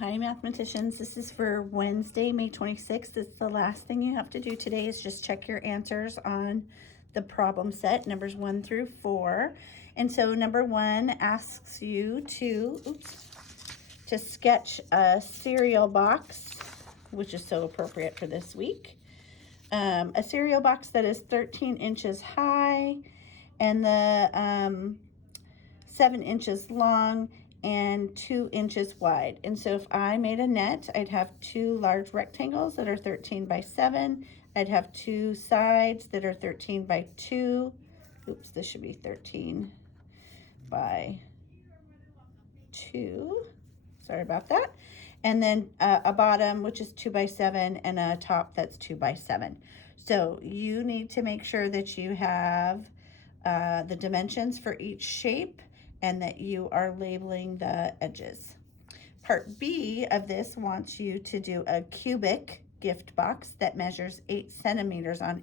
Hi, mathematicians. This is for Wednesday, May 26th. It's the last thing you have to do today is just check your answers on the problem set, numbers 1 through 4. And so number 1 asks you to sketch a cereal box, which is so appropriate for this week. A cereal box that is 13 inches high and the 7 inches long and 2 inches wide. And so if I made a net, I'd have 2 large rectangles that are 13 by 7. I'd have 2 sides that are 13 by 2. Oops, this should be 13 by 2. Sorry about that. And then a bottom, which is 2 by 7, and a top that's 2 by 7. So you need to make sure that you have the dimensions for each shape and that you are labeling the edges. Part B of this wants you to do a cubic gift box that measures 8 centimeters on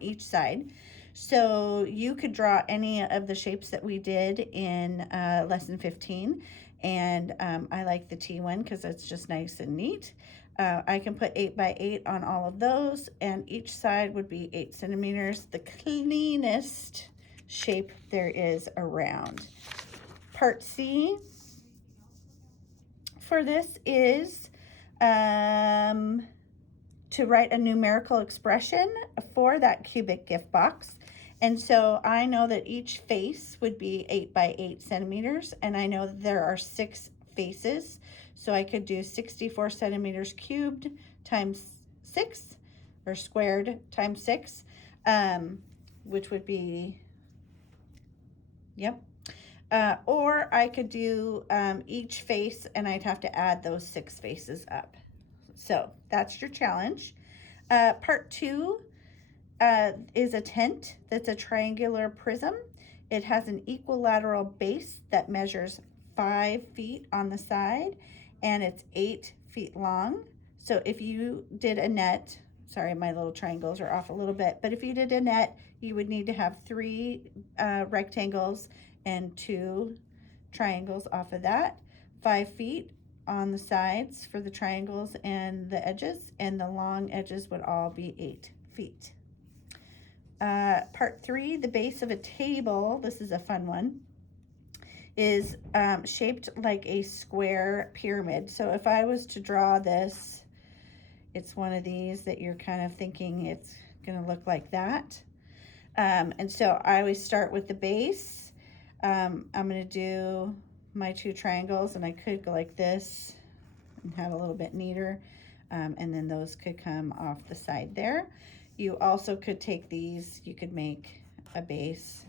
each side. So you could draw any of the shapes that we did in lesson 15. And I like the T one because it's just nice and neat. I can put 8 by 8 on all of those, and each side would be 8 centimeters, the cleanest shape there is around. Part C for this is to write a numerical expression for that cubic gift box. And so I know that each face would be 8 by 8 centimeters, and I know that there are 6 faces. So I could do 64 centimeters cubed times 6, or squared times 6, which would be, yep. Or I could do each face, and I'd have to add those 6 faces up. So that's your challenge. Part 2 is a tent that's a triangular prism. It has an equilateral base that measures 5 feet on the side, and it's 8 feet long. So if you did a net, sorry, my little triangles are off a little bit, but if you did a net, you would need to have 3 rectangles and 2 triangles off of that, 5 feet on the sides for the triangles and the edges, and the long edges would all be 8 feet. Part 3, the base of a table, this is a fun one, is shaped like a square pyramid. So if I was to draw this, it's one of these that you're kind of thinking it's going to look like that. And so I always start with the base. I'm going to do my 2 triangles, and I could go like this and have a little bit neater. And then those could come off the side there. You also could take these, you could make a base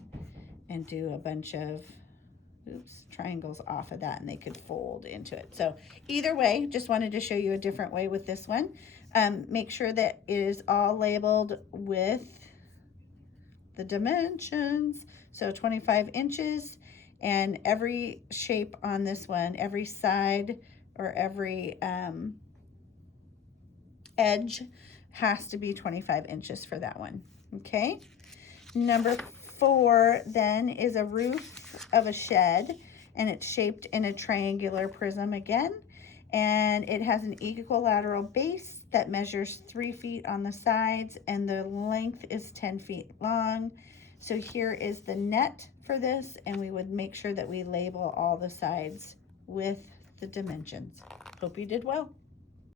and do a bunch of triangles off of that, and they could fold into it. So either way, just wanted to show you a different way with this one. Make sure that it is all labeled with the dimensions. So 25 inches, and every shape on this one, every side or every edge has to be 25 inches for that one. Okay. Number 4 then is a roof of a shed, and it's shaped in a triangular prism again, and it has an equilateral base that measures 3 feet on the sides, and the length is 10 feet long. So here is the net for this, and we would make sure that we label all the sides with the dimensions. Hope you did well.